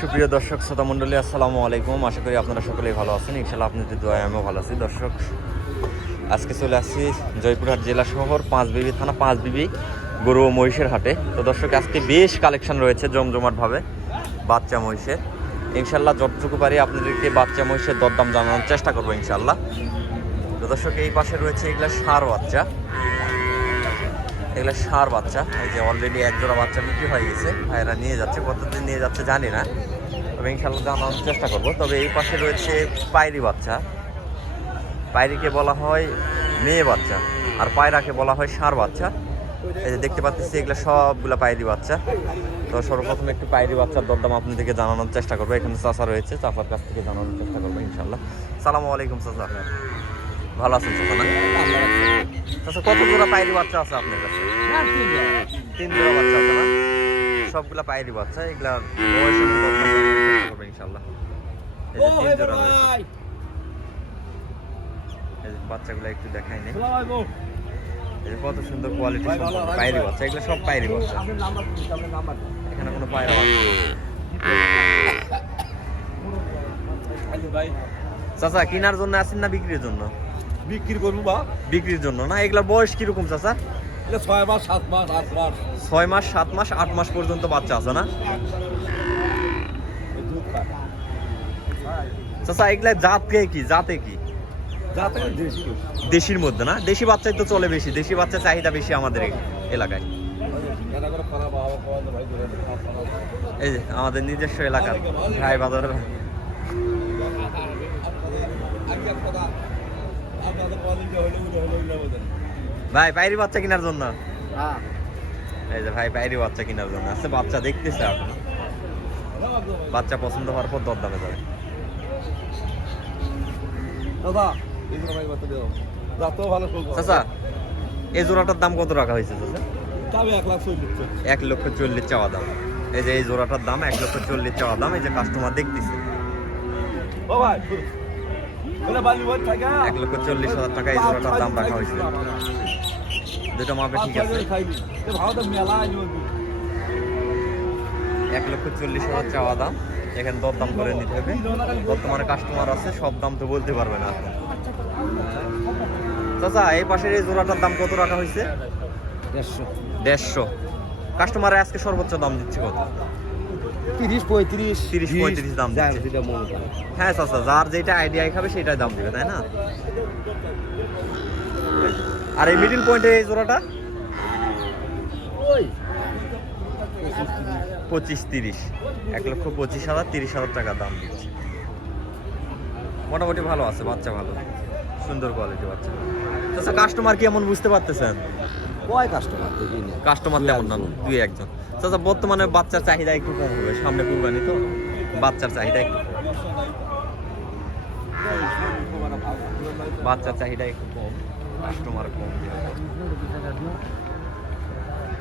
সুপ্রিয় দর্শক শ্রোতা মণ্ডলী, আসসালামু আলাইকুম। আশা করি আপনারা সকলেই ভালো আছেন। ইনশাআল্লাহ আপনাদের দোয়ায় আমিও ভালো আছি। দর্শক, আজকে চলে আসছি জয়পুরহাট জেলা শহর পাঁচবিবি থানা পাঁচবিবি গরু ও মহিষের হাটে। তো দর্শক, আজকে বেশ কালেকশন রয়েছে জমজমাটভাবে বাচ্চা মহিষের। ইনশাআল্লাহ যতটুকু পারি আপনাদেরকে বাচ্চা মহিষের দরদাম জানানোর চেষ্টা করবো ইনশাআল্লাহ। তো দর্শক, এই পাশে রয়েছে এগুলা ষাঁড় বাচ্চা, এগুলো ষাঁড় বাচ্চা। এই যে অলরেডি এক জোড়া বাচ্চা বিক্রি হয়ে গেছে, ভাইয়েরা নিয়ে যাচ্ছে, কতদিন নিয়ে যাচ্ছে জানি না, তবে ইনশাল্লাহ জানানোর চেষ্টা করবো। তবে এই পাশে রয়েছে পায়রি বাচ্চা, পায়রিকে বলা হয় মেয়ে বাচ্চা, আর পায়রাকে বলা হয় ষাঁড় বাচ্চা। এই যে দেখতে পাচ্ছি এগুলো সবগুলো পায়রি বাচ্চা। তো সর্বপ্রথম একটু পায়রি বাচ্চার দরদাম আপনাদেরকে জানানোর চেষ্টা করবো। এখানে চাচা রয়েছে, চাচার কাছ থেকে জানানোর চেষ্টা করবো ইনশাল্লাহ। সালামু আলাইকুম চাচা, ভালো আছেন চাচা? না চাচা, কত জোড়া পায়রি বাচ্চা আছে আপনার কাছে? তিন জোড়া বাচ্চা আছে না? সবগুলা পায়রি বাচ্চা, এগুলা বয়সের করবে ইনশাল্লাহ। এই যে তিন জোড়া রয়েছে, এই যে বাচ্চাগুলো একটু দেখাই নেই। এই যে কত সুন্দর কোয়ালিটি পায়রি বাচ্চা, এগুলো সব পায়রি বাচ্চা, এখানে কোনো পায়রা বাচ্চা নেই। চাচা কেনার জন্য আছেন না বিক্রির জন্য? বিক্রি করবো বা বিক্রির জন্য না? এগুলার বয়স কিরকম চাচা? 6 মাস 7 মাস 8 মাস 6 মাস 7 মাস 8 মাস পর্যন্ত বাচ্চা আছে না চাচা? এগুলা জাতে কি? জাতে কি? যাতে দেশি দেশির মধ্যে না? দেশি বাচ্চাই তো চলে বেশি, দেশি বাচ্চা চাহিদা বেশি আমাদের এলাকায়। এই যে আমাদের নিজস্ব এলাকার ভাই বাজারের ভাই পায়রি বাচ্চা কেনার জন্য। এই যে ভাই পায়রি বাচ্চা কেনার জন্য আছে, বাচ্চা দেখতেছে এখন, বাচ্চা পছন্দ হওয়ার পর দরদামে যাবে। চাচা এই জোড়াটার দাম কত রাখা হয়েছে চাচা? 1,40,000 চাওয়া দাম। এই যে এই জোড়াটার দাম 1,40,000 চাওয়া দাম। এই যে কাস্টমার দেখতেছে, 1,40,000 টাকা এই জোড়াটার দাম রাখা হয়েছে। দুটো মাপে ঠিক আছে। 1,40,000 চাওয়া দাম, এখানে দরদাম করে নিতে হবে। বর্তমানে কাস্টমার আছে, সব দাম তো বলতে পারবে না। চাচা এই পাশের এই জোড়াটার দাম কত রাখা হয়েছে? 150। কাস্টমার আজকে সর্বোচ্চ দাম দিচ্ছে কত? 30-35 দাম দিচ্ছে। হ্যাঁ চাচা, যার যেটা আইডিয়াই খাবে সেটাই দাম দিবে, তাই না? আর এই মিডিল পয়েন্টে এই জোড়াটা 25-30, 1,25,000 30,000 টাকা দাম দিচ্ছে। মোটামুটি ভালো আছে বাচ্চা, ভালো সুন্দর কোয়ালিটি বাচ্চা। আচ্ছা কাস্টমার কি এমন বুঝতে পারতেছেন? কাস্টমার তেমন না, 2-1 জন। চাচা বর্তমানে বাচ্চার চাহিদা একটু কম হবে, সামনে কুরবানি তো, বাচ্চার চাহিদা একটু, বাচ্চার চাহিদা একটু কম, কাস্টমার কম।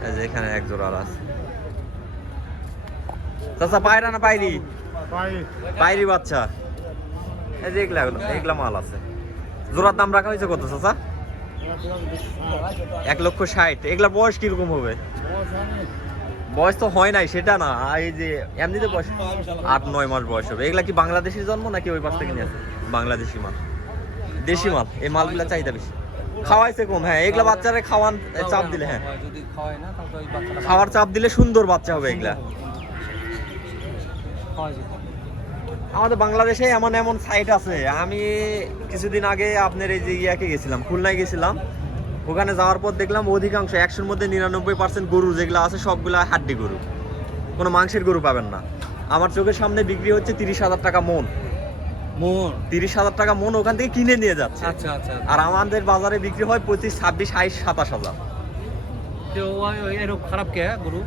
এই যে এখানে এক জোড়া আছে। চাচা পায়রা না পায়রি? পায়রি বাচ্চা। এই যে এগুলা মাল আছে। জোড়ার দাম রাখা হয়েছে কত চাচা? 1,60,000। এগুলা বয়স কিরকম হবে? বয়স তো হয় নাই সেটা না, এই যে এমনিতে বয়স 8-9 মাস বয়স হবে। এগুলা কি বাংলাদেশের জন্ম নাকি ওই পাশ থেকে নিয়ে আসে? বাংলাদেশি মাল, দেশি মাল। এই মালগুলা চাহিদা বেশি, খাওয়াইছে কম। হ্যাঁ এগুলা বাচ্চারা খাওয়ান চাপ দিলে, হ্যাঁ খাওয়ার চাপ দিলে সুন্দর বাচ্চা হবে এগুলা। আমাদের বাংলাদেশে এমন এমন সাইট আছে। আমি কিছুদিন আগে আপনার এই যে ইয়াকে গেছিলাম, খুলনায় গেছিলাম, ওখানে যাওয়ার পর দেখলাম অধিকাংশ 100-র মধ্যে 99% গরু যেগুলো আছে সবগুলা হাড্ডি গরু, কোনো মাংসের গরু পাবেন না। আমার চোখের সামনে বিক্রি হচ্ছে 30,000 টাকা মন। 30,000 টাকা মন ওখান থেকে কিনে নিয়ে যাচ্ছে। আচ্ছা আচ্ছা। আর আমাদের বাজারে বিক্রি হয় 25, 26, 28, 27,000। খারাপ কে গরু?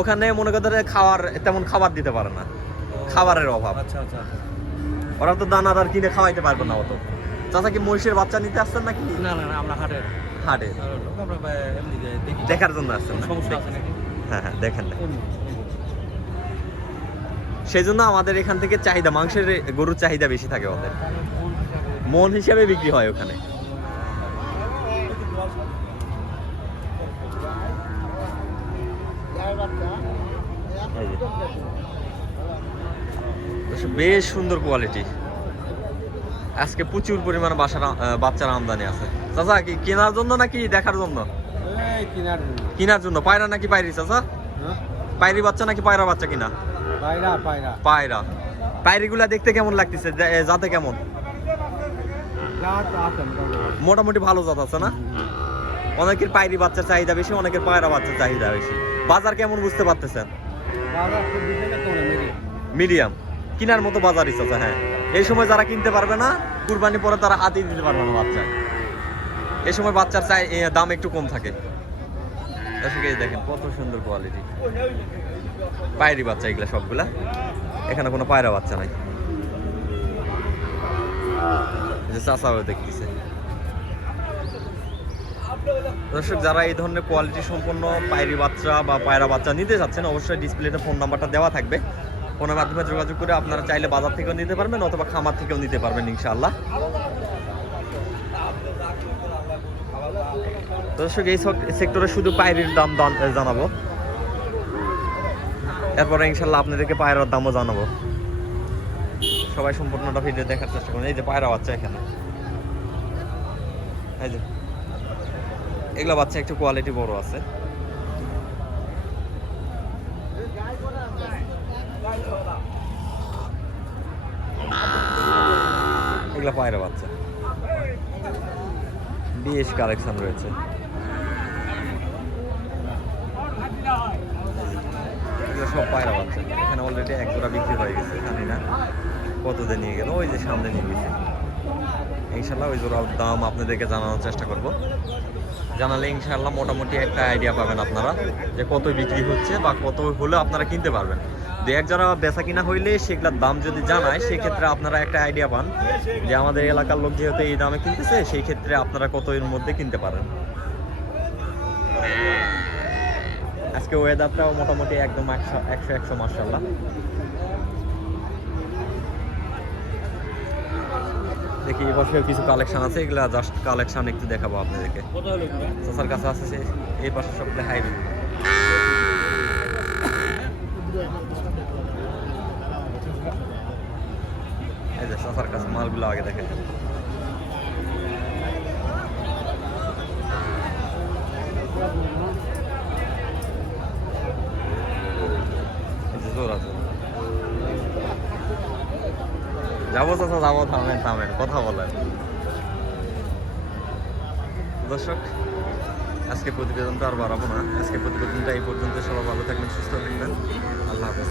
ওখানে মনে করতে খাওয়ার তেমন খাবার দিতে পারে না, খাবারের অভাব। আচ্ছা আচ্ছা। ওরা তো দানাদার কিনে খাওয়াইতে পারবে না অত। চাচা কি মহিষের বাচ্চা নিতে আসছেন নাকি? না না, আমরা হাটে দেখার জন্য আসছেন? হ্যাঁ হ্যাঁ, দেখেন না, সেই জন্য আমাদের এখান থেকে চাহিদা, মাংসের গরুর চাহিদা বেশি থাকে ওদের, মন হিসাবে বিক্রি হয় ওখানে। বেশ সুন্দর কোয়ালিটি। আজকে প্রচুর পরিমাণে বাচ্চার আমদানি আছে। চাচা কি কেনার জন্য নাকি দেখার জন্য? এই কিনার জন্য। কেনার জন্য। পায়রা নাকি পায়রি চাচা? হ্যাঁ? পায়রি বাচ্চা নাকি পায়রা বাচ্চা কিনা? পায়রা পায়রা। পায়রা। পায়রিগুলা দেখতে কেমন লাগতেছে? জাতে কেমন? জাত আছে মোটামুটি। মোটামুটি ভালো জাত আছে না? অনেকের পায়রি বাচ্চার চাহিদা বেশি, অনেকের পায়রা বাচ্চার চাহিদা বেশি। বাজার কেমন বুঝতে পারতেছেন? বাজার খুব বেশি না, কম মিডিয়াম। মিডিয়াম। কেনার মতো বাজারই চাচা। হ্যাঁ, এই সময় যারা কিনতে পারবে না, কুরবানি পরে তারা হাতেই দিতে পারবে না বাচ্চা। এই সময় বাচ্চার দাম একটু কম থাকে। দর্শক এই দেখেন কত সুন্দর কোয়ালিটি পায়রি বাচ্চা এগুলা সবগুলা। এখানে কোনো পায়রা বাচ্চা নাই। যে চাচাও দেখতেছে। দর্শক যারা এই ধরনের কোয়ালিটি সম্পন্ন পায়রি বাচ্চা বা পায়রা বাচ্চা নিতে চাচ্ছেন, অবশ্যই ডিসপ্লেতে ফোন নাম্বারটা দেওয়া থাকবে। ফোনের মাধ্যমে যোগাযোগ করে আপনারা চাইলে বাজার থেকেও নিতে পারবেন অথবা খামার থেকেও নিতে পারবেন ইনশাআল্লাহ। দর্শক এই সেক্টরে শুধু পায়রির দাম জানাবো, এরপরে ইনশাআল্লাহ আপনাদেরকে পায়রার দামও জানাবো। সবাই সম্পূর্ণটা ভিডিও দেখার চেষ্টা করুন। এই যে পায়রা বাচ্চা এখানে, এই যে এগুলা বাচ্চা একটু কোয়ালিটি বড় আছে। এগুলা পায়রা বাচ্চা, বেশ কালেকশন রয়েছে। এগুলো সব পায়রা বাচ্চা। এখানে অলরেডি এক জোড়া বিক্রি হয়ে গেছে। এখানে না কত দিয়ে নিয়ে গেল, ওই যে সামনে নিয়ে গেছে। ইনশাল্লাহ ওই জোড়ার দাম আপনাদেরকে জানানোর চেষ্টা করব। জানালে ইনশাল্লাহ মোটামুটি একটা আইডিয়া পাবেন আপনারা যে কত বিক্রি হচ্ছে বা কত হলে আপনারা কিনতে পারবেন। দু এক জোড়া বেচা কিনা হইলে সেগুলোর দাম যদি জানায়, সেক্ষেত্রে আপনারা একটা আইডিয়া পান যে আমাদের এলাকার লোক যেহেতু এই দামে কিনতেছে, সেই ক্ষেত্রে আপনারা কত এর মধ্যে কিনতে পারেন। আজকে ওয়েদারটাও মোটামুটি একদম 100 মাশাআল্লাহ। দেখি এই পাশেও কিছু কালেকশন আছে, এগুলা জাস্ট কালেকশন একটু দেখাবো আপনাদেরকে। চাচার কাছে আছে এই পাশে সবগুলো হাইব্রিড। এই যে চাচার কাছে মালগুলো আগে দেখে। এই যে জোর আছে। যাবো চাচা যাবো, থামেন কথা বলেন। দর্শক আজকে প্রতিবেদনটা আর বাড়াবো না। আজকে প্রতিবেদনটা এই পর্যন্ত। সবাই ভালো থাকবেন, সুস্থ থাকবেন। আল্লাহ হাফেজ।